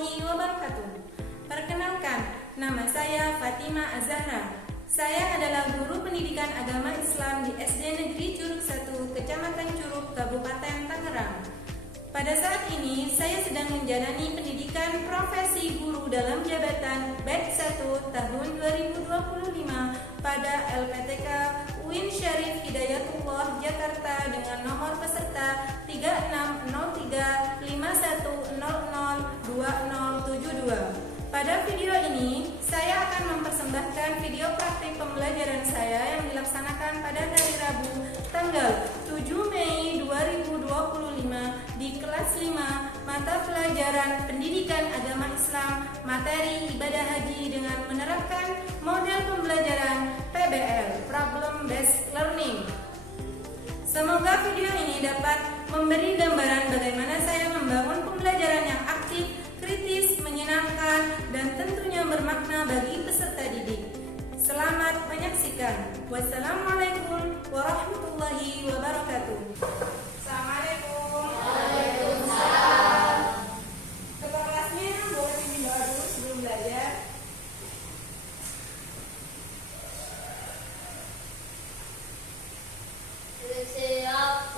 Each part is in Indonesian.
warahmatullahi wabarakatuh. Perkenalkan, nama saya Fatima Az-Zahra. Saya adalah guru pendidikan agama Islam di SD Negeri Curug 1, Kecamatan Curug, Kabupaten Tangerang. Pada saat ini, saya sedang menjalani pendidikan profesi guru dalam jabatan batch 1 tahun 2025 pada LPTK UIN Syarif Hidayatullah Jakarta dengan nomor peserta 360351002072. Pada video ini, saya akan mempersembahkan video praktik pembelajaran saya yang dilaksanakan pada hari Rabu, tanggal 7 Mei 2025 di kelas 5 mata pelajaran Pendidikan Agama Islam materi ibadah haji dengan menerapkan model pembelajaran PBL (Problem Based Learning). Semoga video ini dapat memberi gambaran bagaimana saya membangun pembelajaran yang aktif, kritis, menyenangkan, dan tentunya bermakna bagi peserta didik. Selamat menyaksikan. Wassalamualaikum warahmatullahi wabarakatuh. Assalamualaikum. Waalaikumsalam. Ketua kelasnya boleh pimpin doa dulu sebelum belajar. Siap.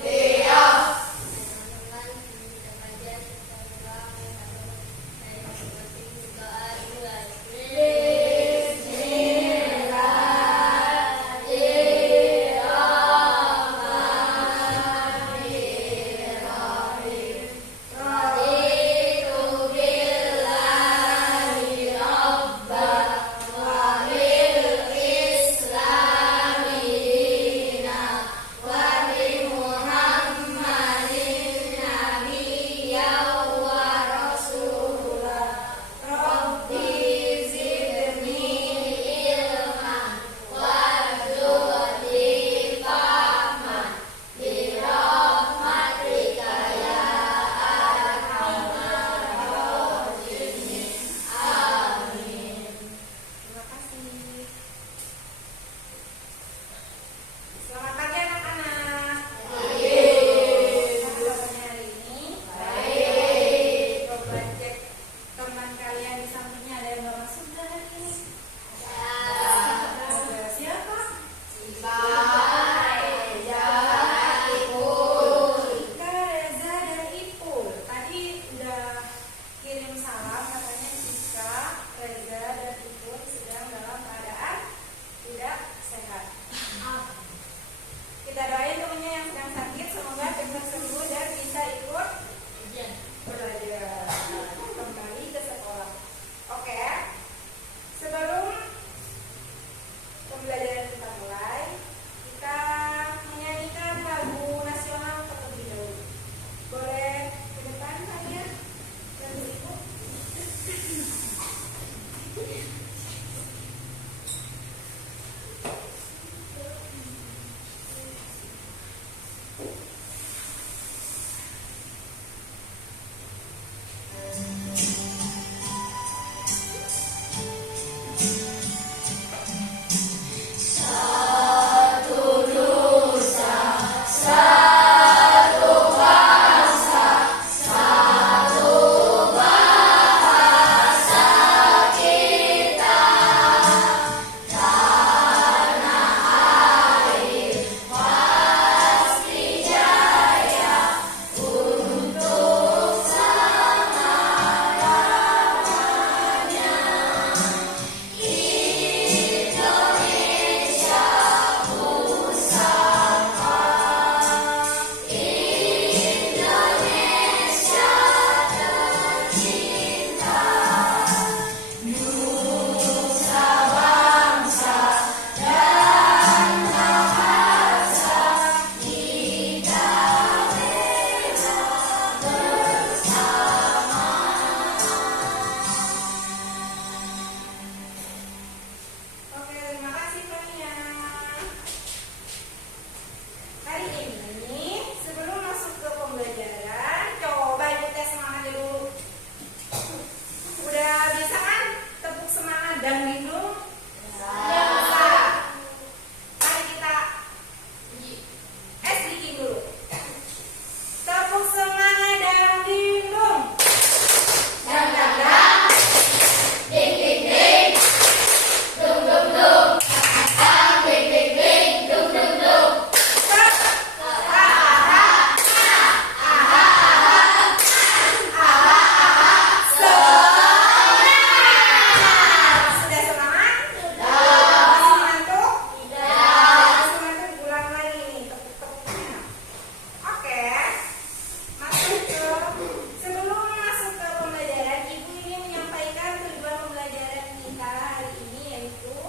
Sebelum masuk ke pembelajaran, Ibu ingin menyampaikan tujuan pembelajaran kita hari ini, yaitu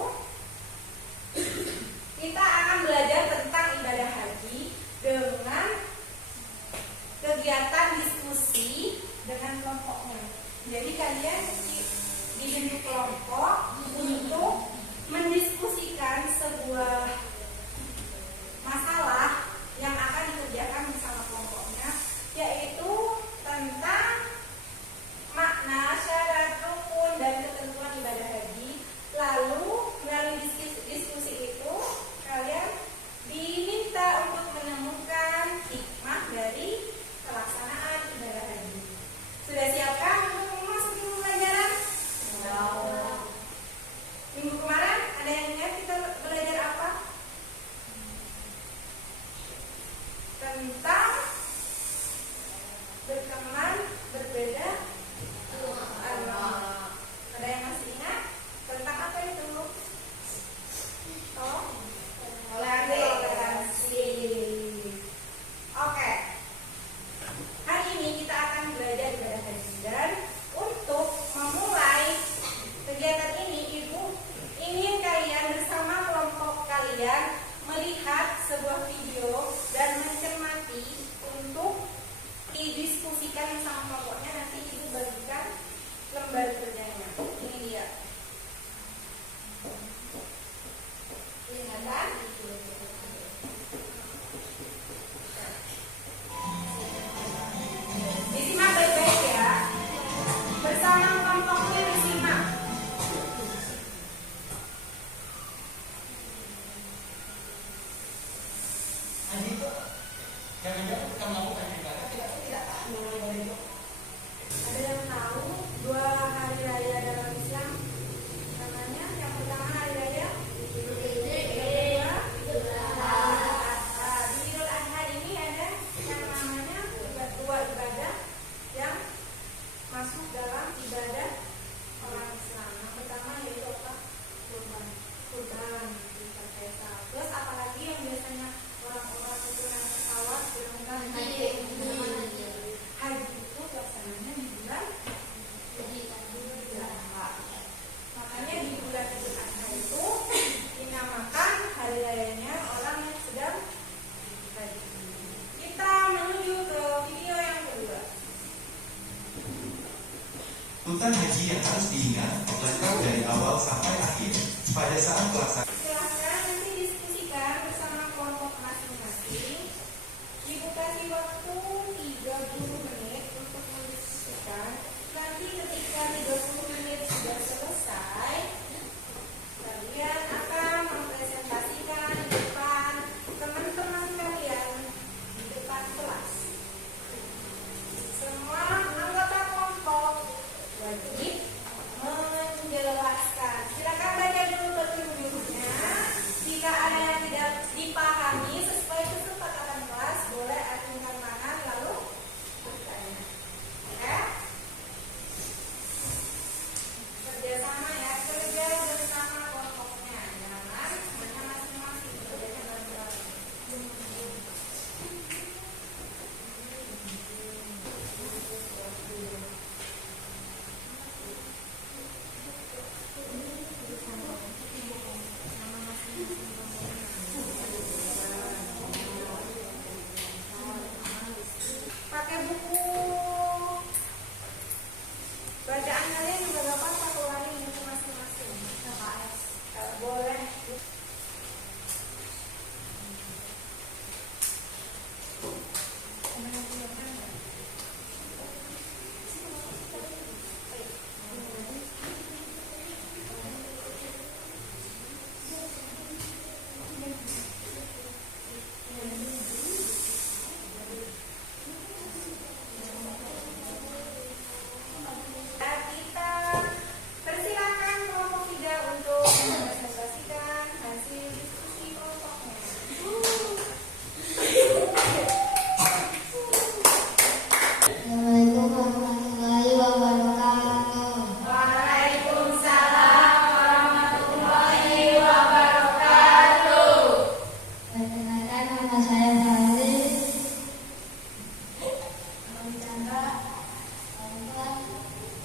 kita akan belajar tentang ibadah haji dengan kegiatan diskusi dengan kelompoknya. Jadi kalian dibentuk kelompok untuk mendiskusikan sebuah masalah yang akan dikerjakan bersama kelompoknya, yaitu tentang makna, syarat, rukun, dan ketentuan ibadah haji. Lalu melalui diskusi itu kalian diminta untuk menemukan hikmah dari pelaksanaan ibadah haji. Sudah siapkah untuk memasuki pembelajaran? Minggu kemarin ada yang ingat kita belajar apa? Tentang berteman berbeda agama. Ada yang masih ingat? Tentang apa itu? Oh, toleransi. Oke. Hari ini kita akan belajar ibadah haji, dan untuk memulai kegiatan ini, Ibu ingin kalian bersama kelompok kalian melihat sebuah video dan mencermati untuk didiskusikan sama kelompoknya. Nanti Ibu bagikan lembar kerjanya. Ini dia. Kelihatan? Disimak baik-baik ya. Bersama kelompoknya disimak. Ada yang tahu dua hari raya dalam Islam namanya? Yang pertama hari raya Idul Adha. Di Idul Adha ini ada yang namanya dua ibadah yang masuk dalam ibadah orang Islam. Yang pertama yaitu apa? Kurban. Terus apalagi yang biasanya orang-orang itu naik pesawat berangkat haji. Haji itu pelaksananya di bulan Idul Adha. Makanya di bulan Idul Adha itu dinamakan hari rayanya orang yang sedang haji. Kita menuju ke video yang kedua. Tuntutan haji yang harus diingat lengkap dari awal sampai akhir pada saat pelaksanaan. Silahkan nanti diskusikan bersama kelompok masing-masing. Ibu kasih waktu 30 menit untuk mendiskusikan. Nanti ketika 30 menit sudah selesai, kalian akan mempresentasikan di depan teman-teman kalian di depan kelas. Semua anggota kelompok wajib menjelaskan. Silakan baca dulu terlebih dahulu.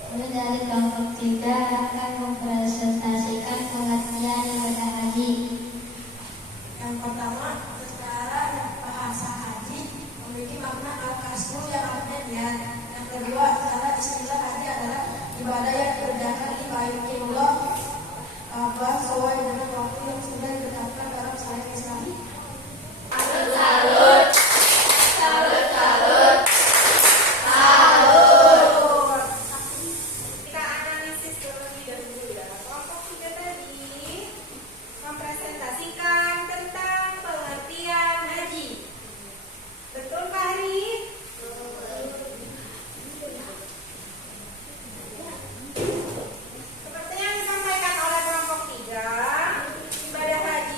Kemudian dari kelompok 3 akan mempresentasikan pengertian ibadah haji. Yang pertama, secara bahasa haji memiliki makna al-qasdu yang artinya niat. Yang kedua, secara istilah haji adalah ibadah yang dikerjakan di Baitullah Ka'bah sesuai dengan waktu yang sudah ditetapkan dalam syariat Islam. Kita analisis terlebih dahulu ya. Kelompok 3 tadi mempresentasikan tentang pengertian haji. Betul Pak Ari? Seperti yang disampaikan oleh kelompok 3, ibadah haji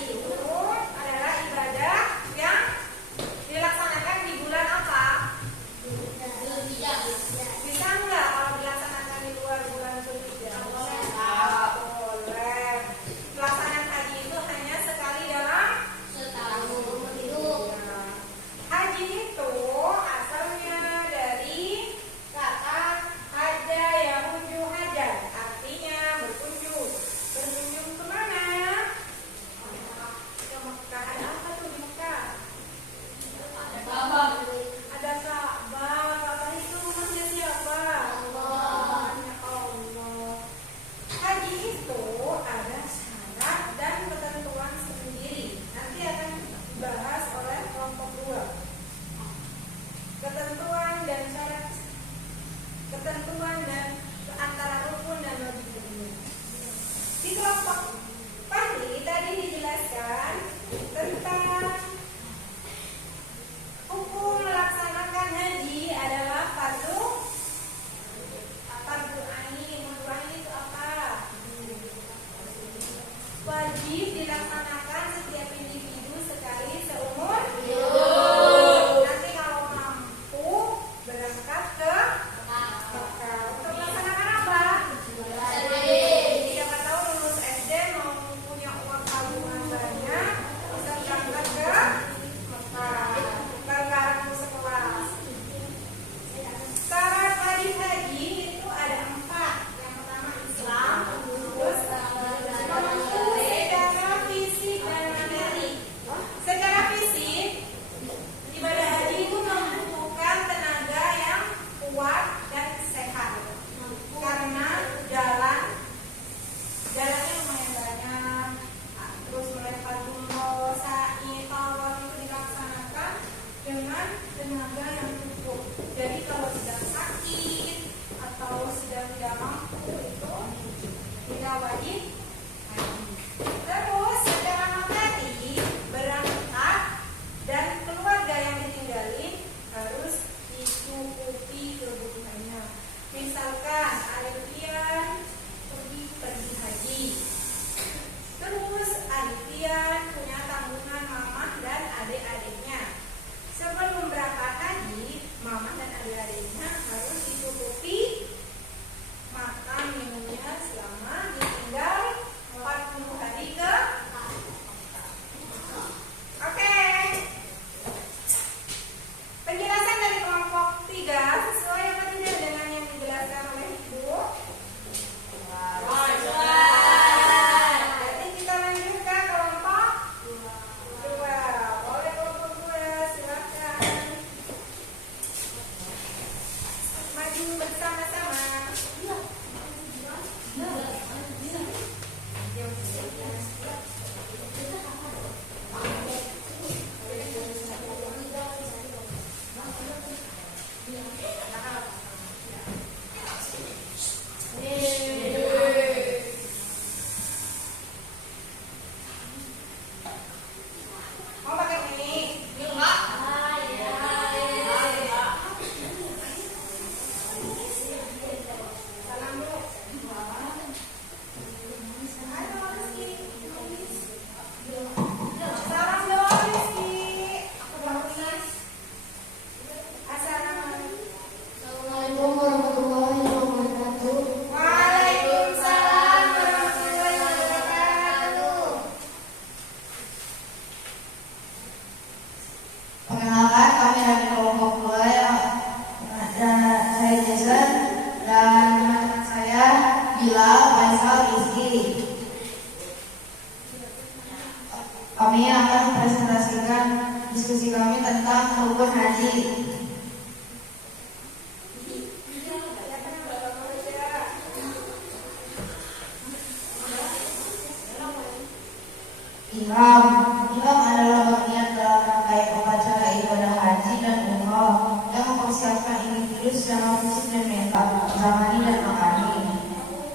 Ihram. Ihram adalah berniat dalam rangkaian upacara ibadah haji dan umrah yang mempersiapkan individu secara fisik dan mental, menjalani dan makani.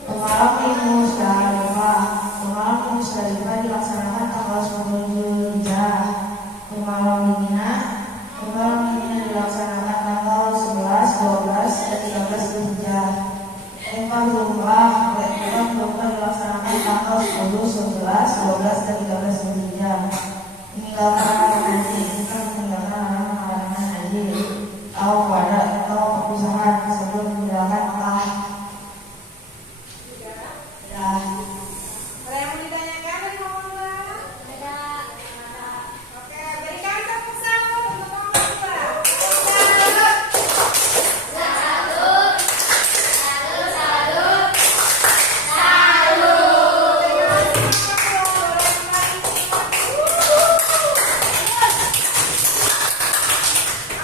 Pemalam di Musdalifah. Pemalam di Musdalifah dilaksanakan tanggal 10 Zulhijjah. Pemalam di Mina. Pemalam di Mina dilaksanakan tanggal 11, 12, dan 13 Zulhijjah. Lempar jumrah. Lempar jumrah dilaksanakan tanggal 10, 11, 12, dan 13 Zulhijjah. Meninggalkan larangan haji. Kita meninggalkan larangan haji atau perpisahan sebelum meninggalkan Mekah. Ada yang mau ditanyakan dari Mama? Oke, berikan tepuk tangan untuk Mama Dua.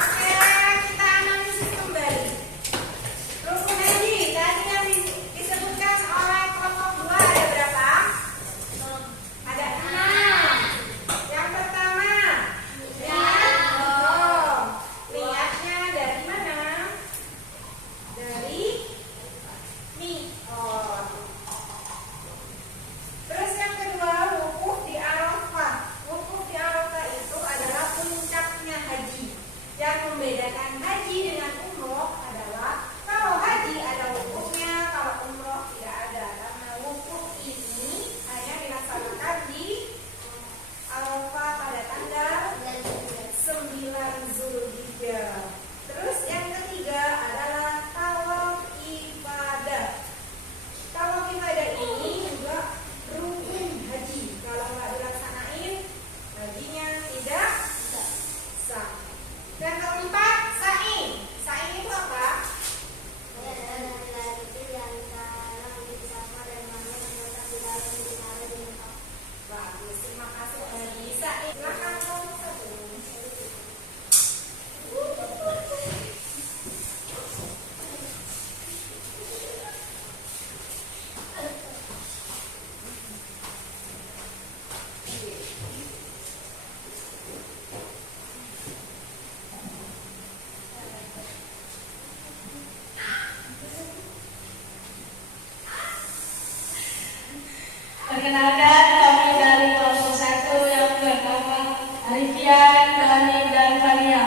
Oke, kita analisis kembali. Rukun haji tadi yang disebutkan oleh kelompok 2 ada berapa? Ada 6. Yang pertama, niat. Niatnya dari mana? Dari miqat. Terus yang kedua, wukuf di Arafah. Wukuf di Arafah itu adalah puncaknya haji. Yang membedakan haji dengan umroh adalah kalau haji ada wukufnya, kalau umroh tidak ada. Karena wukuf ini hanya dilaksanakan di Arafah pada tanggal 9 Zulhijjah. Terus yang ketiga adalah tawaf ibadah. Tawaf ibadah ini juga rukun haji. Kalau nggak dilaksanain, hajinya tidak sah. Dan keempat, sa'i. Sa'i itu apa? Bagus, terima kasih. Sa'i, silakan kelompok 1. Perkenalkan, kami dari kelompok 1 yang bernama Arifian, Dani, dan Faria.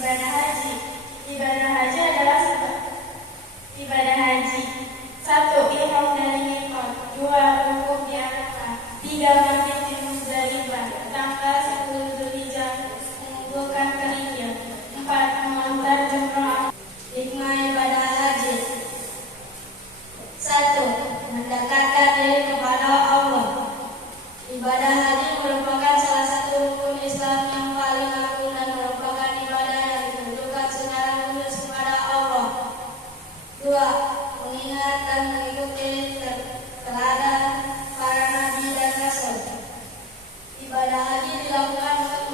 Ibadah haji. Ibadah haji adalah ibadah haji. 1. Ihram dari miqat. 2. Wukuf di Arafah. 3. Mabit di Musdalifah tanggal 10 Zulhijjah mengumpulkan keringat. 4. Melontar jumrah. Hikmah ibadah haji. 1. Mendekatkan diri kepada Allah. Ibadah haji merupakan salah satu rukun Islam yang paling agung dan merupakan ibadah yang ditujukan secara khusus kepada Allah. 2. Mengingat dan mengikuti teladan para nabi dan rasul. Ibadah haji dilakukan untuk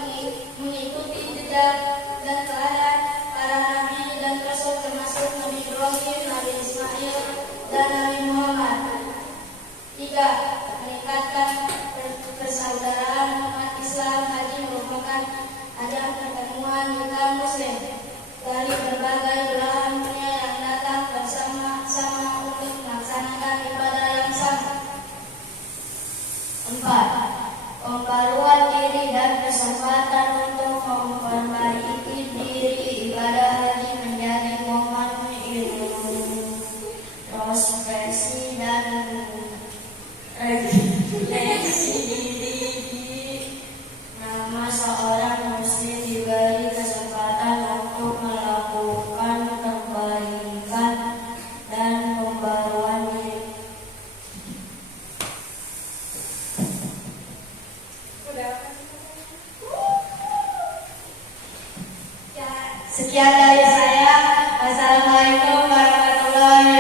mengikuti jejak dan teladan para nabi dan rasul termasuk Nabi Ibrahim, Nabi Ismail, dan Nabi Muhammad. 3. Meningkatkan persaudaraan umat Islam. Haji merupakan ajang pertemuan kaum muslim dari berbagai belahan dunia yang datang bersama-sama untuk melaksanakan ibadah yang sama. 4. Pembaruan diri dan kesempatan untuk memperbaiki diri. Ibadah haji menjadi momen ilmu, prospersi, dan refleksi diri di nama seorang muslim diberi kesempatan untuk melakukan kebaikan dan pembaruan diri. Sekian dari saya. Wassalamualaikum warahmatullahi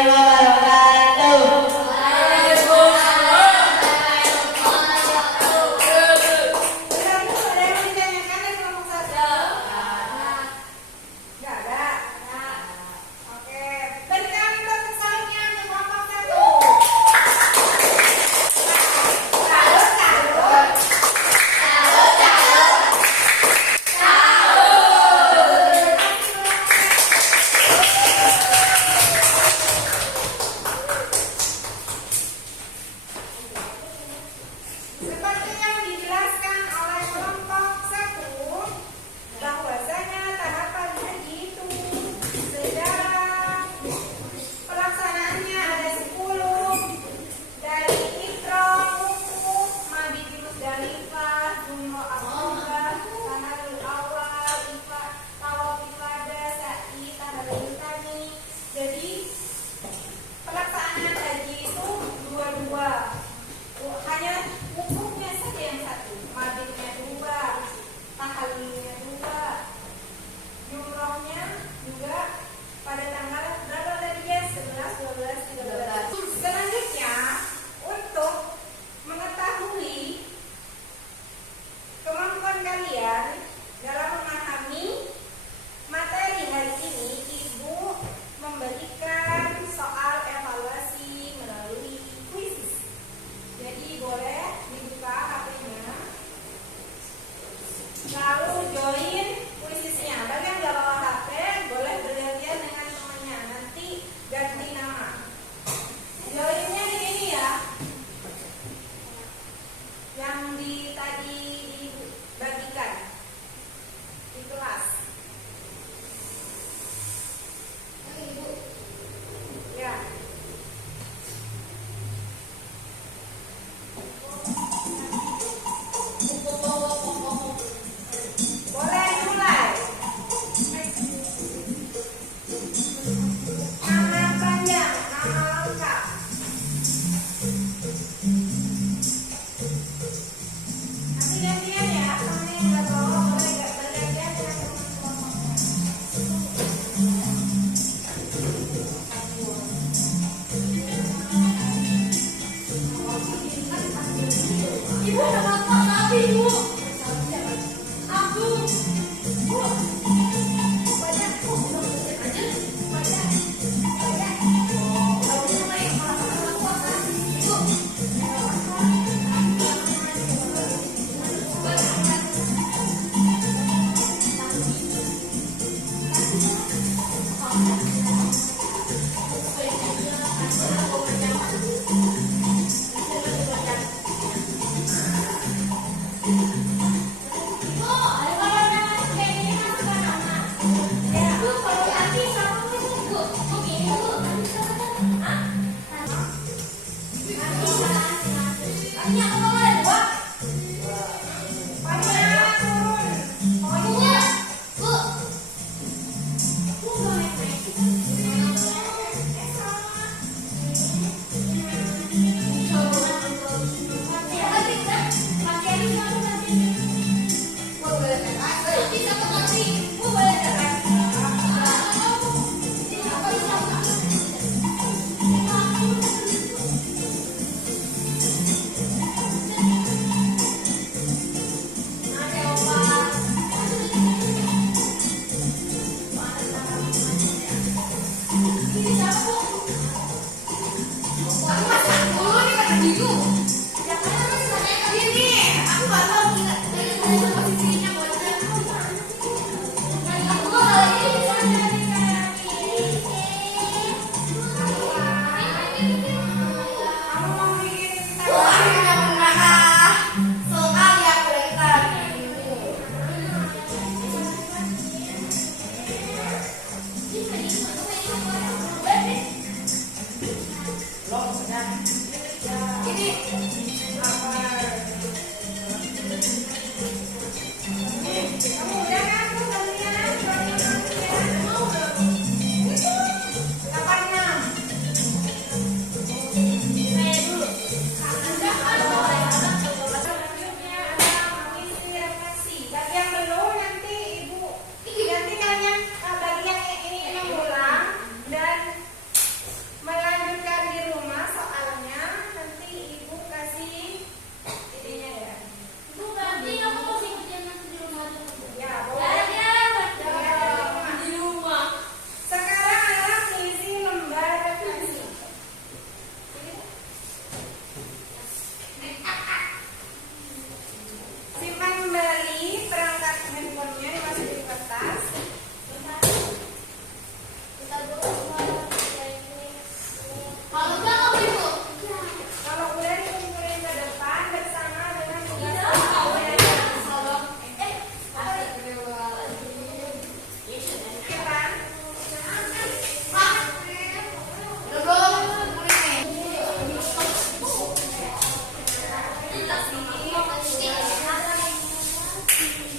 kasih.